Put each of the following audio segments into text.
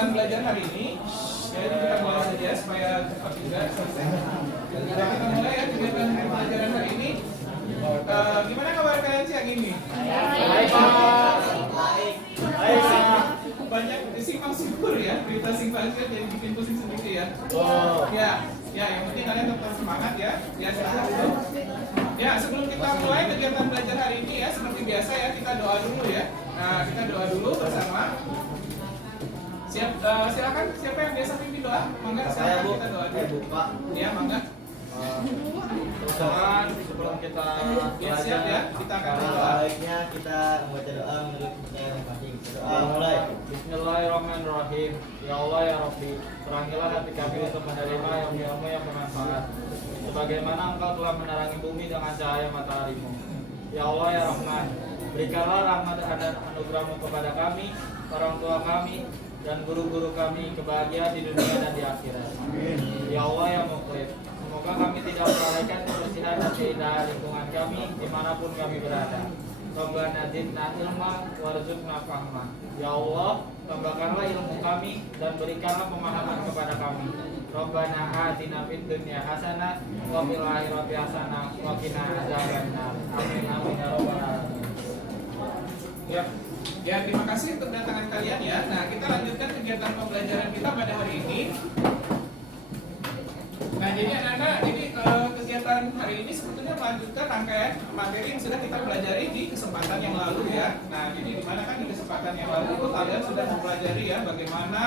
kegiatan belajar hari ini. Ya, kita mulai saja supaya cepat juga selesai. Kita mulai ya kegiatan pembelajaran hari ini. Gimana kabar kalian siang ini? Baik, Pak. Baik, Pak. Banyak simpang siur ya, berita simpang siur jadi bikin pusing sendiri ya. Oh. Ya, yang penting kalian tetap semangat ya. Ya, silahkan dulu. Ya, sebelum kita mulai kegiatan belajar hari ini ya, seperti biasa ya, kita doa dulu ya. Nah, kita doa dulu bersama. Silakan siapa yang biasa pimpin doa? Mangga silakan kita doa dulu. Pak. Ya, mangga. Tuhan, sebelum kita Ya, siap ya, kita akan berdoa. Baiknya kita membaca doa menurut yang masing. Doa mulai. Bismillahirrahmanirrahim. Ya Allah ya Rabbi, terangilah hati kami untuk menerima ilmu yang bermanfaat. Sebagaimana Engkau telah menerangi bumi dengan cahaya mataharimu. Ya Allah ya Rahman, berikanlah rahmat dan anugerahmu kepada kami, orang tua kami, dan guru-guru kami kebahagiaan di dunia dan di akhirat. Ya Allah ya Muqlid, semoga kami tidak melalaikan kebersihan dan keindahan lingkungan kami dimanapun kami berada. Rabbana zidna ilma warzuqna fahma. Ya Allah, tambahkanlah ilmu kami dan berikanlah pemahaman kepada kami. Rabbana atina fid dunya hasanah wa fil akhirati hasanah wa qina adzabannar. Amin amin ya rabbal alamin. Ya, terima kasih untuk kedatangan kalian ya. Nah, kita lanjutkan kegiatan pembelajaran kita pada hari ini. Nah, jadi anak-anak, kegiatan hari ini sebetulnya melanjutkan rangkaian materi yang sudah kita pelajari di kesempatan yang lalu ya. Nah, jadi di mana kan di kesempatan yang lalu itu kalian sudah mempelajari ya bagaimana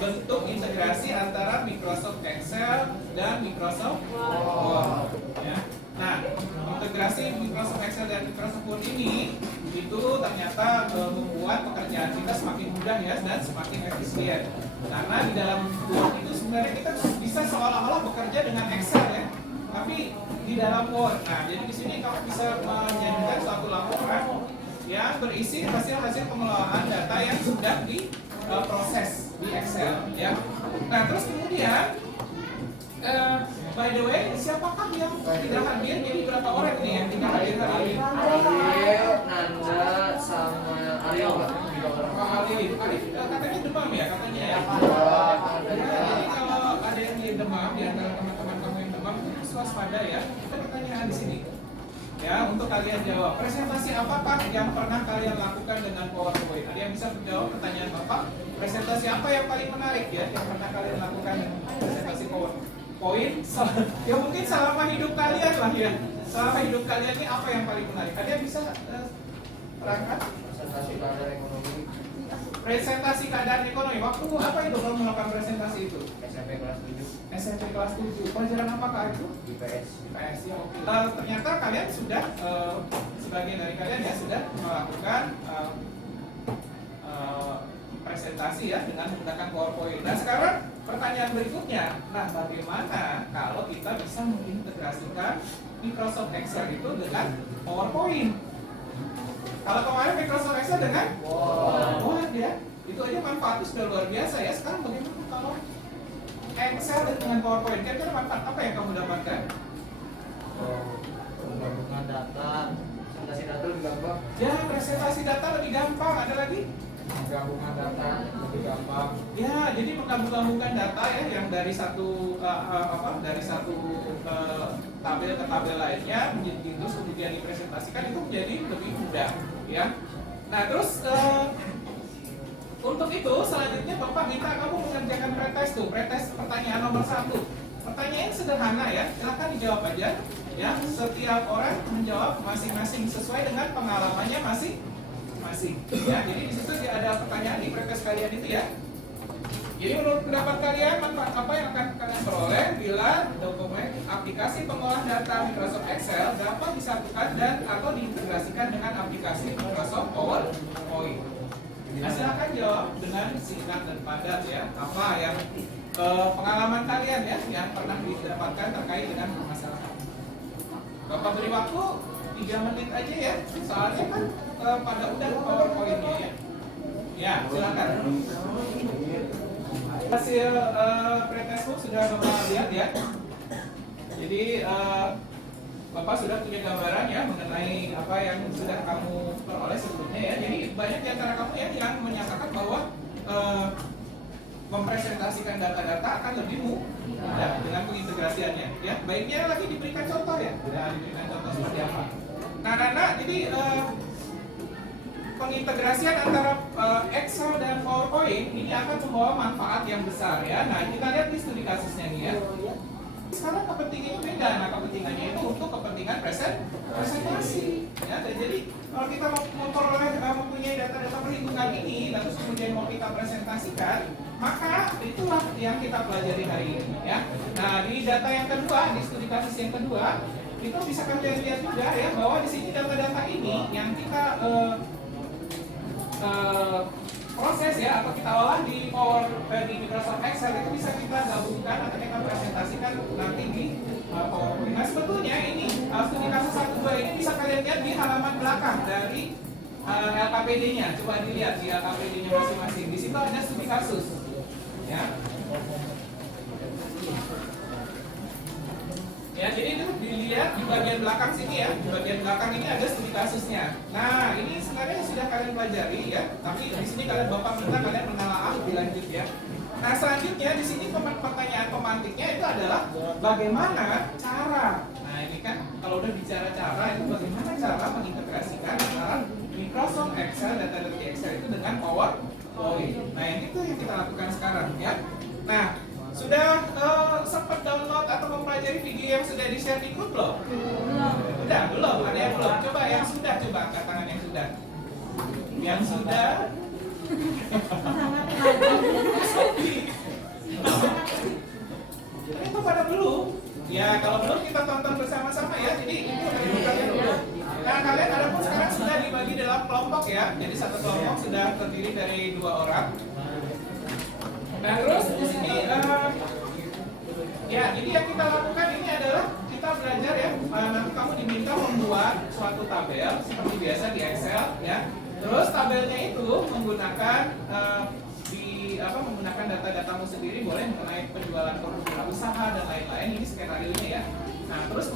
bentuk integrasi antara Microsoft Excel dan Microsoft Word. Ya. Nah, integrasi Microsoft Excel dan Microsoft Word ini itu ternyata membuat pekerjaan kita semakin mudah ya dan semakin efisien. Karena di dalam Word itu sebenarnya kita bisa seolah-olah bekerja dengan Excel ya, tapi di dalam Word. Nah, jadi di sini kamu bisa menjadikan suatu laporan yang berisi hasil-hasil pengelolaan data yang sudah diproses di Excel ya. Nah, terus kemudian by the way, siapakah yang tidak hadir? Jadi berapa orang nih yang tidak hadir hari ini? Nanda sama Aryo. Arif katanya demam ya katanya ya. Jadi kalau ada yang demam di antara teman-teman kamu yang demam, terus waspada ya. Kita pertanyaan di sini. Ya, untuk kalian jawab. Presentasi apakah yang pernah kalian lakukan dengan PowerPoint? Ada yang bisa menjawab pertanyaan Bapak? Presentasi apa yang paling menarik ya yang pernah kalian lakukan dengan presentasi PowerPoint? Ya mungkin selama hidup kalian lah ya. Selama hidup kalian ini apa yang paling menarik? Ada yang bisa terangkan? Presentasi keadaan ekonomi Presentasi keadaan ekonomi. Waktu apa itu kalau melakukan presentasi itu? SMP kelas 7 SMP kelas 7. Pelajaran apakah itu? IPS. IPS ya. Oke. Ternyata kalian sudah sebagian dari kalian ya sudah melakukan presentasi ya dengan menggunakan PowerPoint. Nah, sekarang pertanyaan berikutnya. Nah, bagaimana kalau kita bisa mengintegrasikan Microsoft Excel itu dengan PowerPoint? Kalau kemarin Microsoft Excel dengan Word ya, itu aja manfaatnya sudah luar biasa ya. Sekarang bagaimana kalau Excel dengan PowerPoint? Kira-kira manfaat apa yang kamu dapatkan? Penggabungan data, presentasi data lebih gampang. Ya, presentasi data lebih gampang. Ada lagi? Menggabungkan data lebih gampang. Ya, jadi menggabung-gabungkan data ya yang dari satu tabel ke tabel lainnya menjadi terus kemudian dipresentasikan itu menjadi lebih mudah ya. Nah, terus untuk itu selanjutnya Bapak minta kamu mengerjakan pretest tuh, pretest pertanyaan nomor 1. Pertanyaan sederhana ya, silahkan dijawab aja ya. Setiap orang menjawab masing-masing sesuai dengan pengalamannya masing-masing ya. Jadi di situ ada pertanyaan di pretest kalian itu ya. Jadi menurut pendapat kalian manfaat apa yang akan kalian peroleh bila dokumen aplikasi pengolah data Microsoft Excel dapat disatukan dan atau diintegrasikan dengan aplikasi Microsoft PowerPoint? Nah, silakan jawab dengan singkat dan padat ya. Apa yang pengalaman kalian ya yang pernah didapatkan terkait dengan permasalahan? Bapak beri waktu 3 menit aja ya. Soalnya kan pada udah PowerPoint-nya ya. Ya, silakan. Hasil pretestmu sudah Bapak lihat ya. Jadi Bapak sudah punya gambaran ya mengenai apa yang sudah kamu peroleh sebelumnya ya. Jadi banyak di antara kamu ya yang menyatakan bahwa Sudah diberikan contoh seperti apa. Nah, karena jadi pengintegrasian antara Excel dan PowerPoint ini akan membawa manfaat yang besar ya. Nah, kita lihat di studi kasusnya nih ya. Sekarang kepentingannya beda. Nah, kepentingannya itu untuk kepentingan presentasi. Ya, jadi kalau kita mempunyai data-data perhitungan ini, lalu kemudian mau kita presentasikan, maka itulah yang kita pelajari hari ini. Ya. Nah, di data yang kedua, di studi kasus yang kedua, itu bisa kalian lihat juga ya bahwa di sini data-data ini yang kita proses ya atau kita olah di Microsoft Excel itu bisa kita gabungkan atau kita presentasikan nanti di PowerPoint. Nah, sebetulnya ini studi kasus 1-2 ini bisa kalian lihat di halaman belakang dari LKPD-nya. Coba dilihat di LKPD-nya masing-masing. Di situ ada studi kasus. Ya. Ya, jadi itu dilihat di bagian belakang sini ya. Di bagian belakang ini ada studi kasusnya. Nah, ini sebenarnya sudah kalian pelajari ya. Tapi di sini Bapak minta kalian menelaah lebih lanjut ya. Nah, selanjutnya di sini pertanyaan pemantiknya itu adalah bagaimana cara. Nah, ini kan kalau udah bicara cara itu bagaimana cara mengintegrasikan antara Microsoft Excel, data-data Excel itu dengan PowerPoint. Nah, yang itu yang kita lakukan sekarang ya. Nah, sudah sempat download atau mempelajari video yang sudah di-share di grup belum? Belum. Belum. Ada yang belum? Coba yang sudah, coba angkat tangan yang sudah. Yang sudah. Itu pada belum? Ya, kalau belum kita tonton bersama-sama ya. Jadi itu dari kalian dulu. Nah, kalian ada pun sekarang sudah dibagi dalam kelompok ya. Jadi satu kelompok sudah terdiri dari 2 orang. Nah, terus di sini ya, jadi yang kita lakukan ini adalah kita belajar ya. Nanti kamu diminta membuat suatu tabel seperti biasa di Excel ya. Terus tabelnya itu menggunakan menggunakan data-datamu sendiri, boleh mengenai penjualan produk usaha dan lain-lain. Ini skenario-nya ya. Nah, terus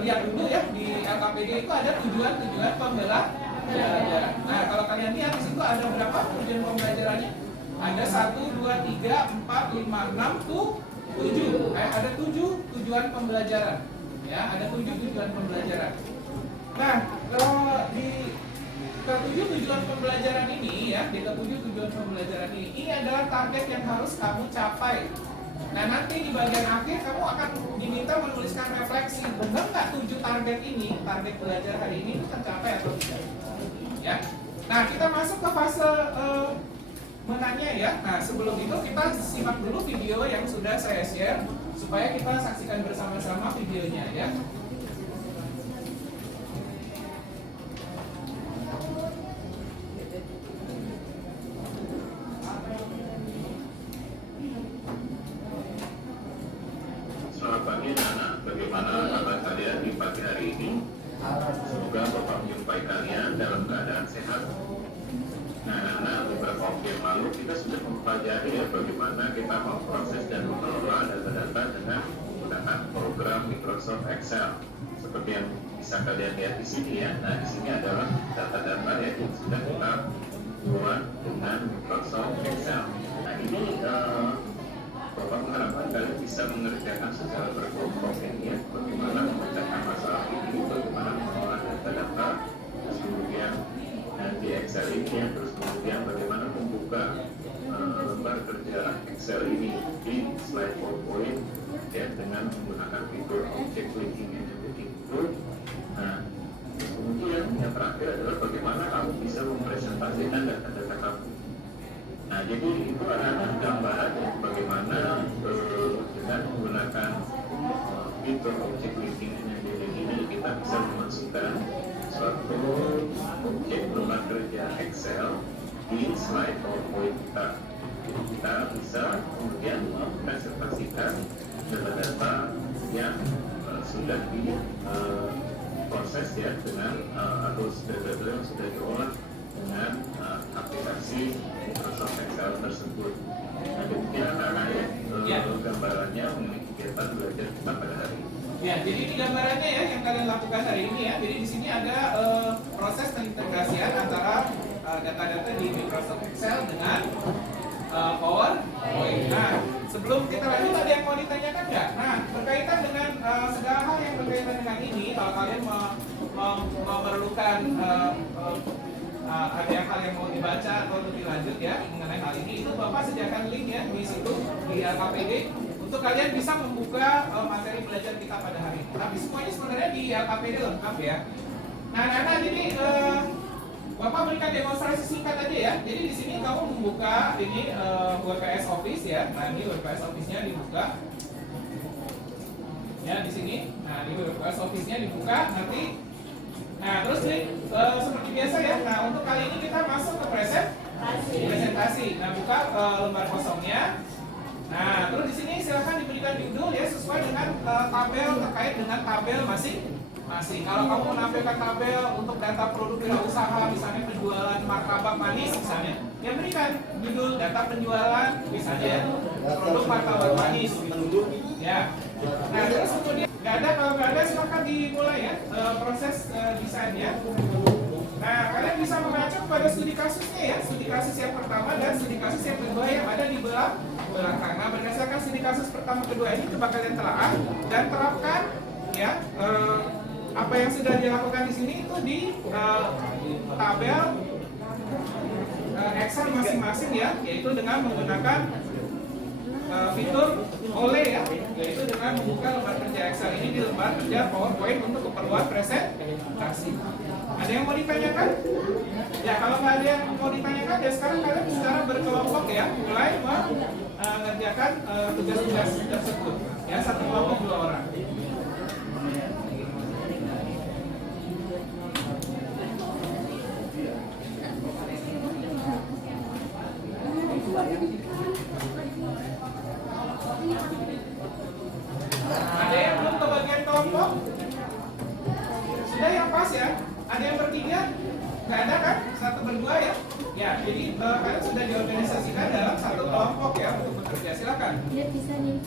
lihat dulu ya di LKPD itu ada tujuan pembelajaran. Nah, kalau kalian lihat di situ ada berapa tujuan pembelajarannya? Ada 1, 2, 3, 4, 5, 6, 7. Ada 7 tujuan pembelajaran. Ya, ada 7 tujuan pembelajaran. Nah, kalau di ke-7 tujuan pembelajaran ini ya, di ke-7 tujuan pembelajaran ini adalah target yang harus kamu capai. Nah, nanti di bagian akhir kamu akan diminta menuliskan refleksi, benar nggak 7 target ini, target belajar hari ini itu tercapai atau tidak? Ya. Nah, kita masuk ke fase menanya ya. Nah, sebelum itu kita simak dulu video yang sudah saya share supaya kita saksikan bersama-sama videonya ya. Selamat pagi anak-anak, bagaimana kabar kalian di pagi hari ini? Semoga Bapak menjumpai kalian dalam keadaan sehat. Nah, anak-anak, beberapa waktu yang lalu kita sudah mempelajari ya bagaimana kita memproses dan mengelola data-data dengan menggunakan program Microsoft Excel. Seperti yang bisa kalian lihat di sini ya. Nah, di sini adalah data-data yang sudah kita buat dengan Microsoft Excel. Nah, ini Bapak mengharapkan kalian bisa mengerjakan secara berkelompok ini ya, bagaimana memecahkan masalah ini, bagaimana mengelola data-data, terus kemudian di Excel ini ya, terus kemudian bagaimana membuka lembar kerja Excel ini di slide PowerPoint ya, dengan menggunakan fitur object linking and everything itu. Nah, kemudian yang terakhir adalah bagaimana kamu bisa mempresentasikan data-data kamu. Nah, jadi itu adalah gambaran ya, bagaimana dengan menggunakan fitur object linking and everything ini kita bisa memasukkan suatu objek lembar kerja Excel di slide PowerPoint kita. Jadi kita bisa kemudian mempresentasikan data-data yang sudah diproses ya dengan atau data-data yang sudah diolah dengan aplikasi Microsoft Excel tersebut. Nah, demikian anak-anak ya, gambarannya mengenai kegiatan belajar kita pada hari ini. Ya, jadi ini gambarannya ya yang kalian lakukan hari ini ya. Jadi di sini ada proses pengintegrasian antara data-data di Microsoft Excel dengan PowerPoint. Nah, sebelum kita lanjut ada yang mau ditanyakan nggak? Nah, berkaitan dengan segala hal yang berkaitan kalian memerlukan ada hal yang mau dibaca atau lebih lanjut ya mengenai hal ini, itu Bapak sediakan link ya di situ di LKPD untuk kalian bisa membuka materi belajar kita pada hari ini. Tapi semuanya sebenarnya di LKPD lengkap ya. Nah, anak-anak, jadi Bapak berikan demonstrasi singkat aja ya. Jadi di sini kamu membuka ini WPS Office ya. Nah, ini WPS Office-nya dibuka. Ya, di sini. Nah, ini WPS Office-nya dibuka nanti. Nah, terus nih seperti biasa ya. Nah, untuk kali ini kita masuk ke presentasi. Nah, buka lembar kosongnya. Nah, terus di sini silakan diberikan judul ya sesuai dengan tabel terkait dengan tabel masing-masing. Kalau kamu menampilkan tabel untuk data produk wirausaha, misalnya penjualan martabak manis misalnya, ya berikan judul data penjualan misalnya ya, produk martabak manis. Ya. Nah, terus kemudian nggak ada, kalau nggak ada silakan dimulai ya proses desainnya. Nah, kalian bisa mengacu pada studi kasusnya ya, studi kasus yang pertama dan studi kasus yang kedua yang ada di belakang. Nah, berdasarkan studi kasus pertama kedua ini coba kalian telaah dan terapkan ya apa yang sudah dilakukan di sini itu di tabel Excel masing-masing ya, yaitu dengan menggunakan fitur OLE ya, yaitu dengan membuka lembar kerja Excel ini di lembar kerja PowerPoint untuk keperluan presentasi. Ada yang mau ditanyakan? Ya, kalau nggak ada yang mau ditanyakan ya sekarang kalian secara berkelompok ya mulai mengerjakan tugas-tugas tersebut ya, satu kelompok 2 orang. Ada yang belum kebagian kelompok? Sudah yang pas ya? Ada yang bertiga? Nggak ada kan? 1 berdua ya? Ya, jadi kalian sudah diorganisasikan dalam satu kelompok ya untuk bekerja. Silakan. Ya, bisa nih.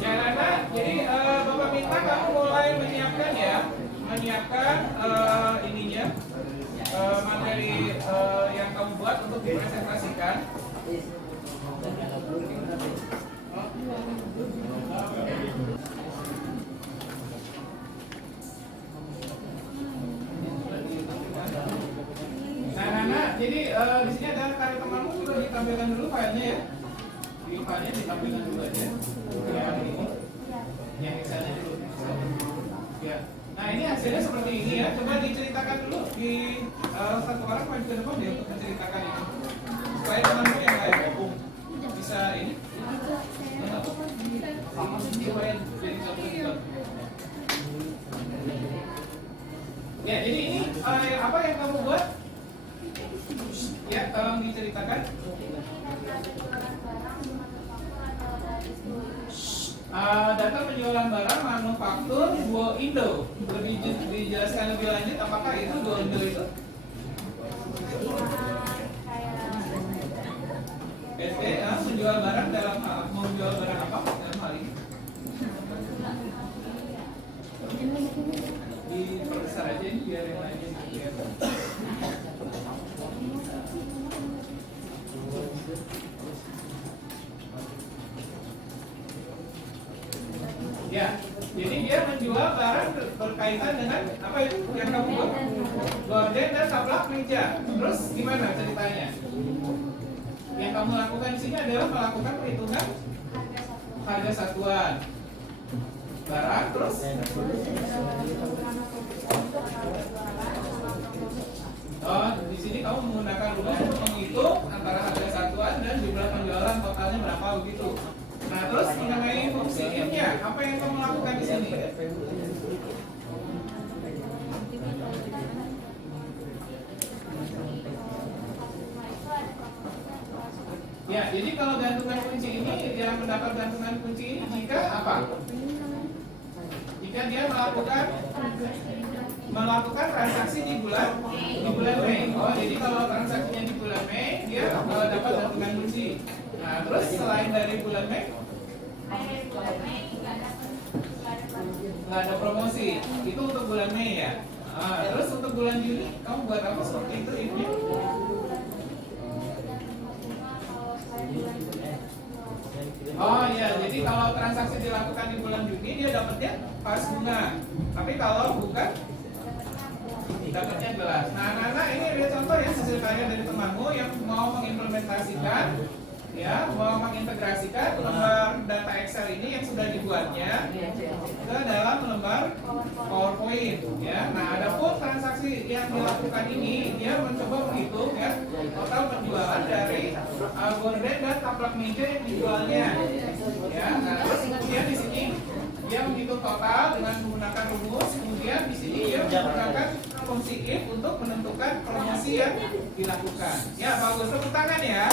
Ya, Nana, jadi Bapak minta kamu mulai menyiapkan ya, ininya materi yang kamu buat untuk dipresentasikan. Nah, Nana, jadi di sini ada karya temanmu sudah ditampilkan dulu filenya ya. Di filenya ditampilkan dulu aja. Yang Excelnya dulu. Ya. Nah, ini hasilnya seperti ini ya. Coba diceritakan dulu di satu orang maju ke depan ya untuk menceritakan ini. Supaya temanmu yang lain bisa ini. Sama supaya jadi satu. Ya, jadi ini apa yang kamu buat? Ya, tolong diceritakan. Data penjualan barang manufaktur Duo Indo. Lebih dijelaskan lebih lanjut apakah itu Duo Indo itu? PT menjual barang dalam menjual barang apa dalam hal ini? Diperbesar aja ini biar yang lainnya lihat. Ya, jadi dia menjual barang berkaitan dengan apa itu yang kamu buat? Gorden dan taplak meja. Terus gimana ceritanya? Yang kamu lakukan di sini adalah melakukan perhitungan harga satuan barang, terus di sini kamu menggunakan rumus untuk menghitung antara harga satuan dan jumlah penjualan totalnya berapa begitu. Nah, terus mengenai fungsi if-nya, apa yang kamu lakukan di sini? Ya, jadi kalau gantungan kunci ini yang mendapat gantungan kunci ini jika apa? jika dia melakukan transaksi di bulan Mei. Oh, jadi kalau transaksinya di bulan Mei, dia dapat gantungan kunci. Nah, terus selain dari bulan Mei, nggak ada promosi. Itu untuk bulan Mei ya. Nah, terus untuk bulan Juni, kamu buat apa seperti itu ini? Oh iya, jadi kalau transaksi dilakukan di bulan Juni dia dapatnya pas bunga. Tapi kalau bukan dapatnya gelas. Nah, anak-anak ini ada contoh ya hasil karya dari temanmu yang mau mengimplementasikan, ya, mau mengintegrasikan lembar data Excel ini yang sudah dibuatnya ke dalam lembar PowerPoint. Ya, nah adapun transaksi yang dilakukan ini dia mencoba menghitung ya total penjualan dari gorden dan taplak meja yang dijualnya. Ya, nah terus kemudian di sini dia menghitung total dengan menggunakan rumus. Kemudian di sini dia menggunakan fungsi if untuk menentukan promosi yang dilakukan. Ya, bagus, tepuk tangan ya.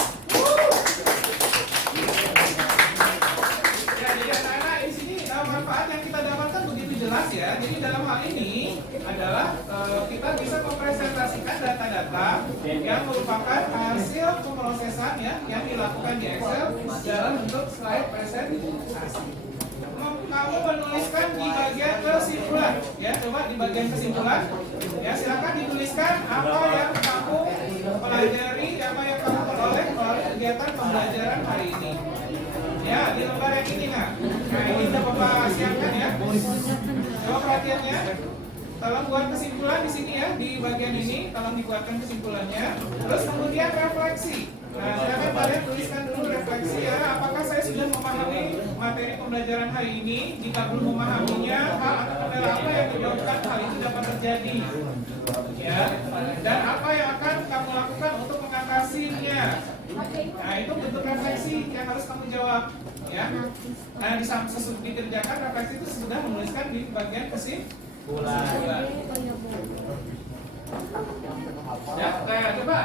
Ya, jadi anak-anak di sini manfaat yang kita dapatkan begitu jelas ya. Jadi dalam hal ini adalah kita bisa mempresentasikan data-data yang merupakan hasil pemrosesan ya yang dilakukan di Excel dalam bentuk slide presentasi. Kamu menuliskan di bagian kesimpulan ya, coba di bagian kesimpulan ya, silakan dituliskan apa yang kamu pelajari, apa yang kamu peroleh melalui kegiatan pembelajaran hari ini ya, di lembar yang ini nggak? Nah, ini udah Bapak siapkan ya, coba perhatiannya, tolong buat kesimpulan di sini ya, di bagian ini tolong dibuatkan kesimpulannya, terus kemudian refleksi. Nah, silakan kalian tuliskan dulu refleksi ya, apakah saya sudah memahami materi pembelajaran hari ini? Jika belum memahaminya, hal atau kendala apa yang menyebabkan hal itu dapat terjadi? Ya, dan apa yang akan kamu lakukan untuk mengatasinya? Nah, itu bentuk refleksi yang harus kamu jawab. Ya, nah dikerjakan refleksi itu sudah menuliskan di bagian kesimpulan. Ya, coba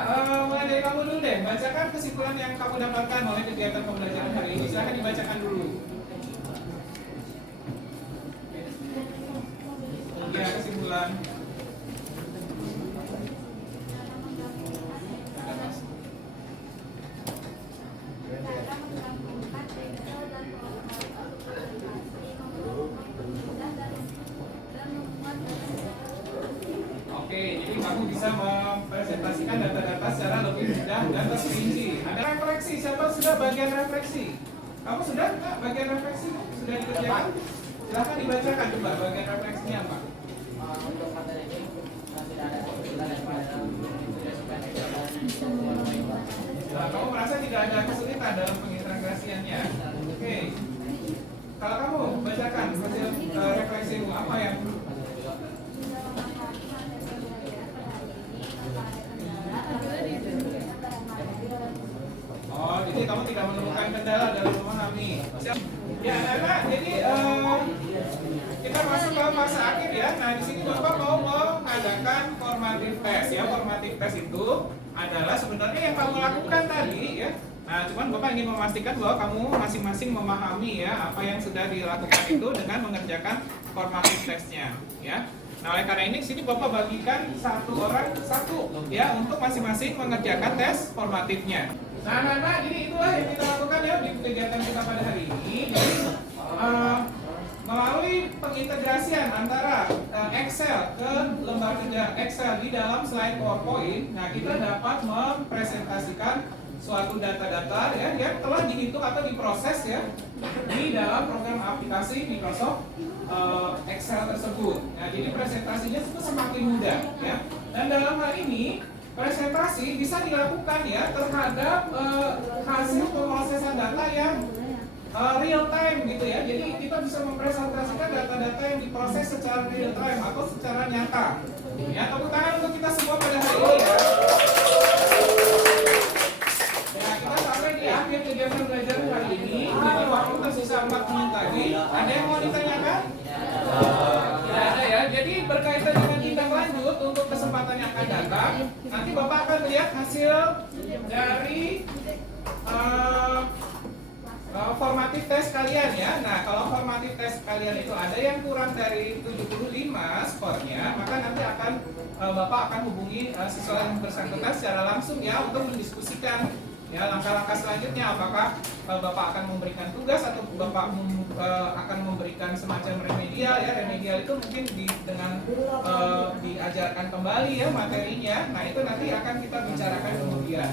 mulai dari kamu dulu deh. Bacakan kesimpulan yang kamu dapatkan oleh kegiatan pembelajaran hari ini. Silahkan dibacakan dulu. Ya, kesimpulan. Oke, jadi kamu bisa mempresentasikan data-data secara lebih mudah dan terperinci. Ada refleksi, siapa sudah bagian refleksi? Kamu sudah nggak bagian refleksi? Sudah dikerjakan? Silahkan dibacakan coba bagian refleksinya apa? Untuk materi ini masih ada Nah, kamu merasa tidak ada kesulitan dalam pengintegrasiannya? Oke. Kalau kamu bacakan hasil refleksimu apa yang oh, jadi kamu tidak menemukan kendala dalam memahami. Ya, anak-anak, jadi kita masuk ke fase akhir ya. Nah, di sini Bapak mau mengadakan formative test ya. Formative test itu adalah sebenarnya yang kamu lakukan tadi ya. Nah, cuman Bapak ingin memastikan bahwa kamu masing-masing memahami ya apa yang sudah dilakukan itu dengan mengerjakan formative testnya ya. Nah, oleh karena ini di sini Bapak bagikan satu orang satu ya untuk masing-masing mengerjakan tes formatifnya. Nah, anak-anak, jadi itulah yang kita lakukan ya di kegiatan kita pada hari ini. Jadi melalui pengintegrasian antara Excel ke lembar kerja Excel di dalam slide PowerPoint, nah kita dapat mempresentasikan suatu data-data ya yang telah dihitung atau diproses ya di dalam program aplikasi Microsoft Excel tersebut. Nah, jadi presentasinya itu semakin mudah ya. Dan dalam hal ini presentasi bisa dilakukan ya terhadap hasil pemrosesan data yang real time gitu ya. Jadi kita bisa mempresentasikan data-data yang diproses secara real time atau secara nyata. Ya, tepuk tangan untuk kita semua pada hari ini ya. Ya, kita sampai di akhir kegiatan belajar hari ini. Jadi waktu tersisa 4 menit lagi. Ada yang mau ditanyakan? Tidak ada ya. Jadi berkaitan dengan tindak lanjut untuk kesempatan yang akan datang, nanti Bapak akan lihat hasil dari formatif tes kalian ya. Nah, kalau formatif tes kalian itu ada yang kurang dari 75 skornya, maka nanti akan Bapak akan hubungi siswa yang bersangkutan secara langsung ya untuk mendiskusikan ya langkah-langkah selanjutnya, apakah Bapak akan memberikan tugas atau Bapak akan memberikan semacam remedial ya. Remedial itu mungkin dengan diajarkan kembali ya materinya. Nah, itu nanti akan kita bicarakan kemudian.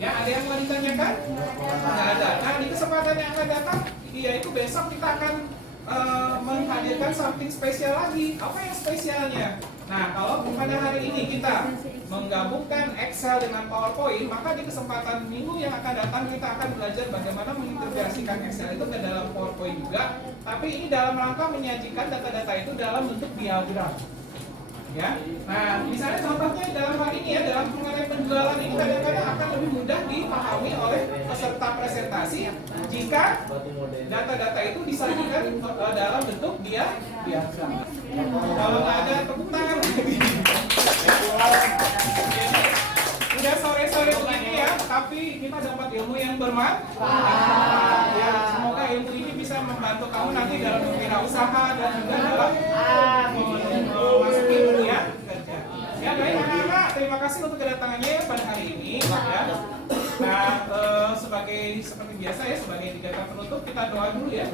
Ya, ada yang mau ditanyakan? Nggak ada. Nah, di kesempatan yang akan datang, yaitu besok kita akan menghadirkan something spesial lagi. Apa yang spesialnya? Nah, kalau pada hari ini kita menggabungkan Excel dengan PowerPoint, maka di kesempatan minggu yang akan datang kita akan belajar bagaimana mengintegrasikan Excel itu ke dalam PowerPoint juga. Tapi ini dalam rangka menyajikan data-data itu dalam bentuk diagram. Ya, nah misalnya contohnya dalam hal ini ya, dalam mengenai penjualan ini kadang-kadang akan lebih mudah dipahami oleh peserta presentasi jika data-data itu disajikan dalam bentuk diagram. Kalau nggak ada tepuk tangan. Udah sore-sore begini ya, tapi kita dapat ilmu yang bermanfaat. Ya, semoga ilmu ini bisa membantu kamu nanti dalam berwirausaha dan juga dalam memasuki dunia kerja. Ya, baik anak-anak, terima kasih untuk kedatangannya pada hari ini. Ya. Nah, seperti biasa ya, sebagai kata penutup kita doa dulu ya.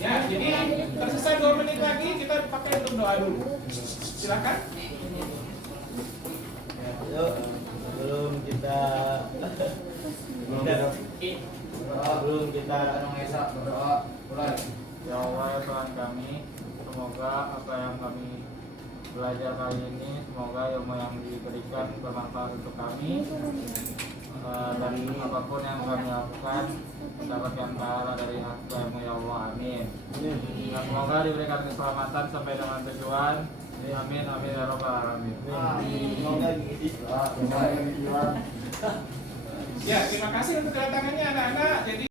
Ya, jadi tersisa 2 menit lagi kita pakai untuk doa dulu. Silakan. Yuk, belum kita berdoa mulai. Ya Allah ya Tuhan kami, semoga apa yang kami belajar kali ini, semoga ilmu yang diberikan bermanfaat untuk kami, dan apapun yang kami lakukan mendapatkan pahala dari hatimu ya Allah, amin. Dan semoga diberikan keselamatan sampai dengan tujuan. Amin amin ya rabbal alamin. Ya, terima kasih untuk kedatangannya anak-anak. Jadi